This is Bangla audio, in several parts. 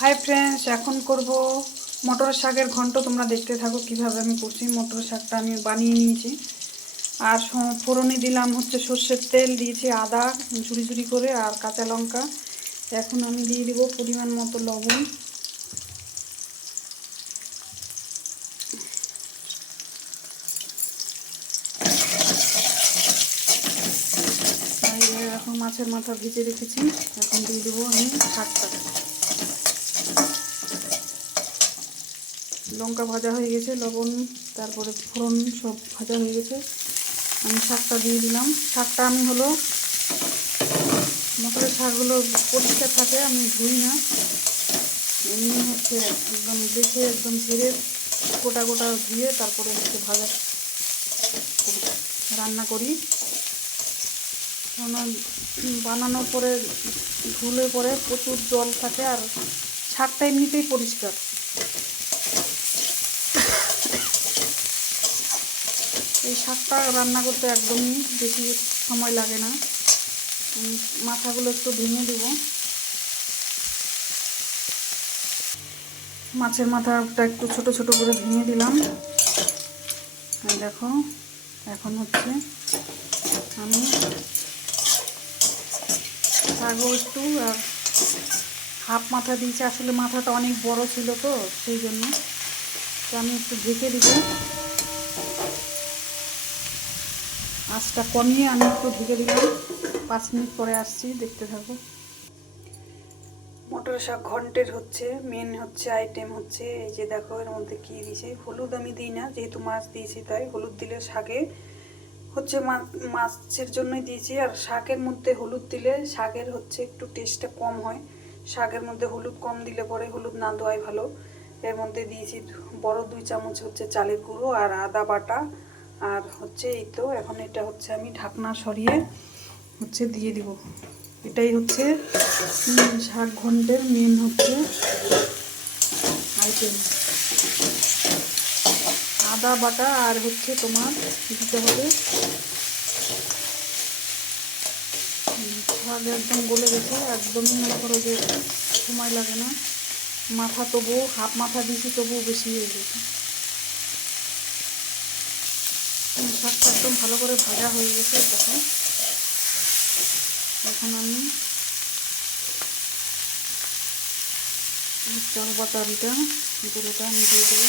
হাই ফ্রেন্ডস এখন করব মটর শাকের ঘন্ট। তোমরা দেখতে থাকো কীভাবে আমি করছি। মটর শাকটা আমি বানিয়ে নিয়েছি। আর ফোড়নে দিলাম হচ্ছে সর্ষের তেল, দিয়েছি আদা ঝুড়ি ঝুড়ি করে আর কাঁচা লঙ্কা। এখন আমি দিয়ে দিব পরিমাণ মতো লবণ। এখন মাছের মাথা ভেজে রেখেছি। এখন দিয়ে দেবো আমি শাকটা লঙ্কা ভাজা হয়ে গেছে, লবণ, তারপরে ফোড়ন সব ভাজা হয়ে গেছে। আমি শাকটা দিয়ে দিলাম। শাকটা আমি হলো মটরের শাকগুলো পরিষ্কার থাকে, আমি ধুই না। এমনি হচ্ছে একদম দেখে একদম ঝেড়ে গোটা গোটা ধুয়ে তারপরে হচ্ছে ভাজা রান্না করি। বানানোর পরে, ধুলে পরে প্রচুর জল থাকে আর শাকটা এমনিতেই পরিষ্কার। এই শাকটা রান্না করতে একদমই বেশি সময় লাগে না। মাথাগুলো একটু ভেঙে দেব। মাছের মাথাটা একটু ছোট ছোট করে ভেঙে দিলাম। দেখো, এখন হচ্ছে আমি শাকও একটু, আর হাফ মাথা দিয়েছি। আসলে মাথাটা অনেক বড় ছিল তো, সেই জন্য। তো আমি একটু ঢেকে দিব। আঁচটা কমিয়ে আমি একটু ঢেকে দিলাম। পাঁচ মিনিট পরে আসছি, দেখতে থাকো। মটর শাক ঘন্টের হচ্ছে মেন হচ্ছে আইটেম হচ্ছে। এই যে দেখো, এর মধ্যে কি দিয়েছে? হলুদ আমি দিই না, যেহেতু মাছ দিয়েছি তাই। হলুদ দিলে শাকে হচ্ছে মাছের জন্যই দিয়েছি। আর শাকের মধ্যে হলুদ দিলে শাকের হচ্ছে একটু টেস্টটা কম হয়। শাকের মধ্যে হলুদ কম দিলে পরে হলুদ না দেওয়াই ভালো। এর মধ্যে দিয়েছি বড় দুই চামচ হচ্ছে চালের গুঁড়ো আর আদা বাটা। আর হচ্ছে এই তো, এখন এটা হচ্ছে আমি ঢাকনা সরিয়ে হচ্ছে দিয়ে দিব। এটাই হচ্ছে শাক ঘন্টের মেন হচ্ছে আইটেম আদা, বাটা আর হচ্ছে তোমার দিতে হবে? শাক একদম গলে গেছে, একদমই মনে করো যে সময় লাগে না। মাথা তবুও হাফ মাথা দিয়েছি, তবুও বেশি হয়ে গেছে। শাকটা একদম ভালো করে ভাজা হয়ে গেছে দেখো। এখন আমি চাল বাটারিটা, গুঁড়োটা আমি দিয়ে দেবো।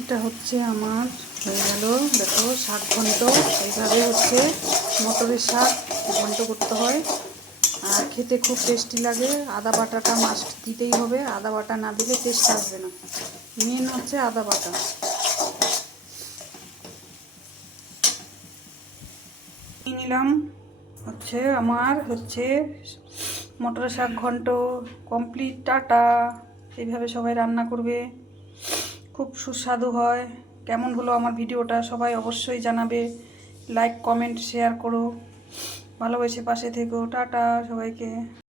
এটা হচ্ছে আমার হয়ে গেল, দেখো, শাক ঘন্ট এইভাবে হচ্ছে মটরের শাক। ঘন্ট করতে হয়। আর খেতে খুব টেস্টি লাগে। আদা বাটাটা মাস্ট দিতেই হবে। আদা বাটা না দিলে টেস্ট আসবে না। মেন হচ্ছে আদা বাটা। নিলাম। হচ্ছে আমার হচ্ছে মটর শাক ঘন্ট কমপ্লিট টাটা। এইভাবে সবাই রান্না করবে। খুব সুস্বাদু হয়। কেমন হলো আমার ভিডিওটা সবাই অবশ্যই জানাবে। লাইক কমেন্ট শেয়ার করো। ভালোবেসে পাশে থেকো টাটা সবাইকে।